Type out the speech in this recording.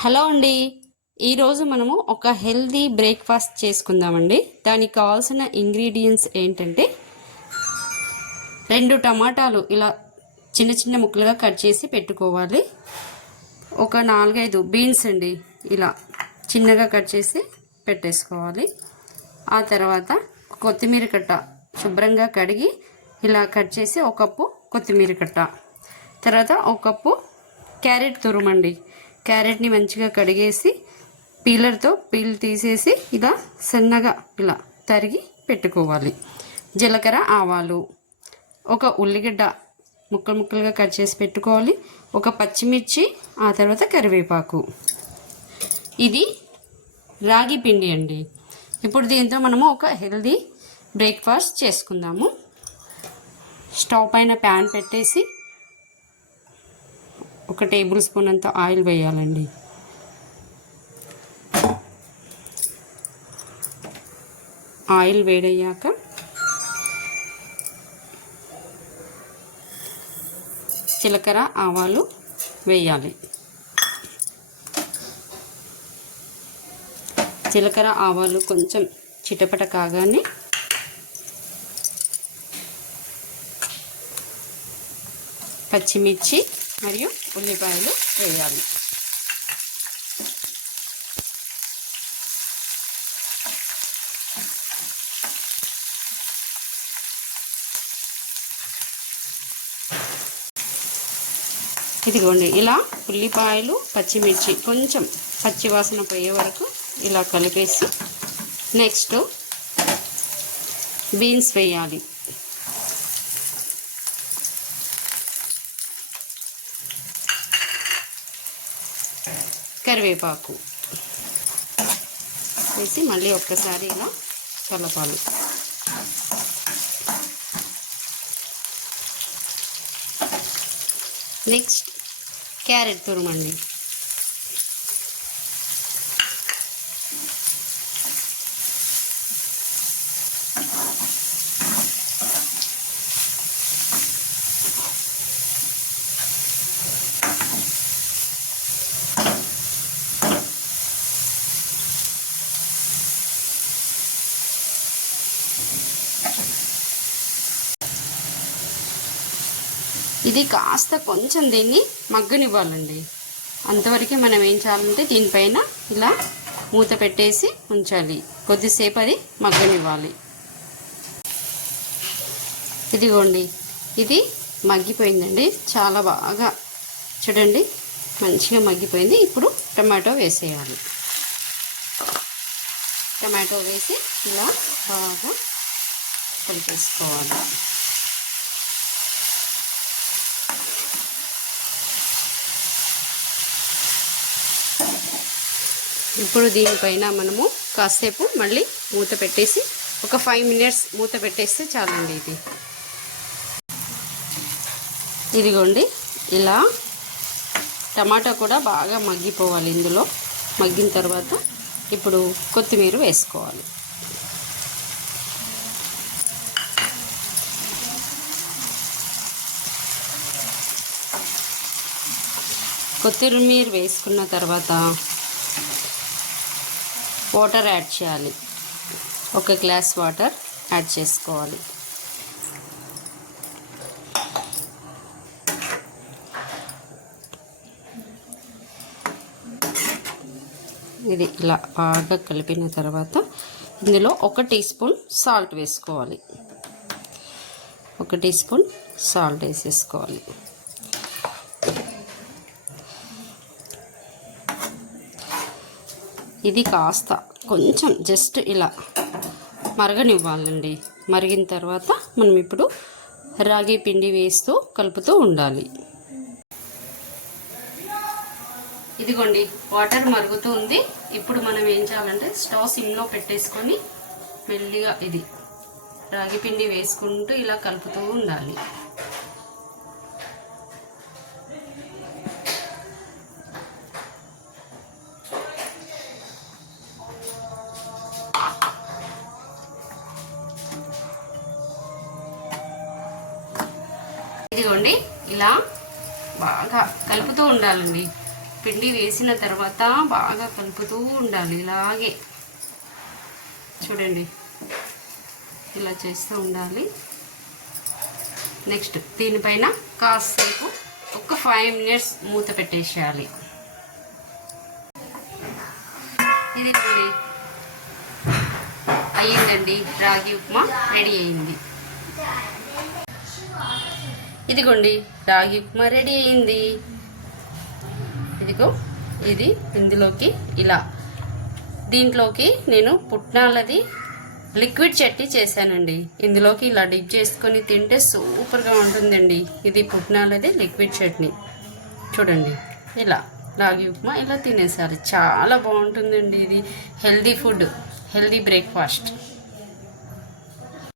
Hello అండి. ఈరోజు మనము ఒక హెల్దీ బ్రేక్ఫాస్ట్ చేసుకుందామండి. దానికి కావాల్సిన ఇంగ్రీడియంట్స్ ఏంటంటే 2 టమాటాలు ఇలా చిన్న చిన్న ముక్కలుగా కట్ చేసి పెట్టుకోవాలి. ఒక 4-5 బీన్స్ అండి ఇలా చిన్నగా కట్ చేసి పెట్టేసుకోవాలి. ఆ తర్వాత కొత్తిమీర కట్ట శుభ్రంగా కడిగి ఇలా కట్ చేసి ఒక కప్పు కొత్తిమీర కట్ట, తర్వాత ఒక కప్పు క్యారెట్ తురుమండి. క్యారెట్ని మంచిగా కడిగేసి పీలర్తో పీల్ తీసేసి ఇలా సన్నగా ఇలా తరిగి పెట్టుకోవాలి. జీలకర్ర, ఆవాలు, ఒక ఉల్లిగడ్డ ముక్కలు ముక్కలుగా కట్ చేసి పెట్టుకోవాలి. ఒక పచ్చిమిర్చి, ఆ తర్వాత కరివేపాకు. ఇది రాగి పిండి అండి. ఇప్పుడు దీంతో మనము ఒక హెల్దీ బ్రేక్ఫాస్ట్ చేసుకుందాము. స్టవ్ పైన ప్యాన్ పెట్టేసి 1 టేబుల్ స్పూన్ అంత ఆయిల్ వేయాలండి. ఆయిల్ వేడయ్యాక జీలకర్ర, ఆవాలు వేయాలి. జీలకర్ర, ఆవాలు కొంచెం చిటపట కాగానే పచ్చిమిర్చి మరియు ఉల్లిపాయలు వేయాలి. ఇదిగోండి, ఇలా ఉల్లిపాయలు, పచ్చిమిర్చి కొంచెం పచ్చివాసన పోయే వరకు ఇలా కలిపేసి నెక్స్ట్ బీన్స్ వేయాలి. కరివేపాకు వేసి మళ్ళీ ఒక్కసారి ఇలా కలపాలి. నెక్స్ట్ క్యారెట్ తురుమండి. ఇది కాస్త కొంచెం దీన్ని మగ్గనివ్వాలండి. అంతవరకు మనం ఏం చేయాలంటే దీనిపైన ఇలా మూత పెట్టేసి ఉంచాలి. కొద్దిసేపు అది మగ్గనివ్వాలి. ఇదిగోండి, ఇది మగ్గిపోయిందండి. చాలా బాగా చూడండి, మంచిగా మగ్గిపోయింది. ఇప్పుడు టమాటో వేసేయాలి. టమాటో వేసి ఇలా బాగా కలిపేసుకోవాలి. ఇప్పుడు దీనిపైన మనము కాసేపు మళ్ళీ మూత పెట్టేసి ఒక 5 మినిట్స్ మూత పెట్టేస్తే చాలండి. ఇదిగోండి, ఇలా టమాటా కూడా బాగా మగ్గిపోవాలి. ఇందులో మగ్గిన తర్వాత ఇప్పుడు కొత్తిమీర వేసుకోవాలి. కొత్తిమీర వేసుకున్న తర్వాత వాటర్ యాడ్ చేయాలి. 1 గ్లాస్ వాటర్ యాడ్ చేసుకోవాలి. ఇది ఇలా బాగా కలిపిన తర్వాత ఇందులో 1 టీ స్పూన్ సాల్ట్ వేసుకోవాలి. 1 టీ స్పూన్ సాల్ట్ వేసేసుకోవాలి. ఇది కాస్త కొంచెం జస్ట్ ఇలా మరగనివ్వాలండి. మరిగిన తర్వాత మనం ఇప్పుడు రాగి పిండి వేస్తూ కలుపుతూ ఉండాలి. ఇదిగోండి, వాటర్ మరుగుతూ ఉంది. ఇప్పుడు మనం ఏం చేయాలంటే స్టవ్ సిమ్లో పెట్టేసుకొని మెల్లిగా ఇది రాగి పిండి వేసుకుంటూ ఇలా కలుపుతూ ఉండాలి. ఇదిగోండి, ఇలా బాగా కలుపుతూ ఉండాలండి. పిండి వేసిన తర్వాత బాగా కలుపుతూ ఉండాలి. ఇలాగే చూడండి, ఇలా చేస్తూ ఉండాలి. నెక్స్ట్ దీనిపైన కాసేపు ఒక 5 మినిట్స్ మూత పెట్టేసేయాలి. ఇది అయ్యిందండి, రాగి ఉప్మా రెడీ అయింది. ఇదిగోండి రాగి ఉప్మా రెడీ అయింది. ఇదిగో ఇది ఇందులోకి ఇలా, దీంట్లోకి నేను పుట్నాలది లిక్విడ్ చట్నీ చేశానండి. ఇందులోకి ఇలా డిప్ చేసుకొని తింటే సూపర్గా ఉంటుందండి. ఇది పుట్నాలది లిక్విడ్ చట్నీ. చూడండి, ఇలా రాగి ఉప్మా ఇలా తినేసారి చాలా బాగుంటుందండి. ఇది హెల్దీ ఫుడ్, హెల్దీ బ్రేక్ఫాస్ట్.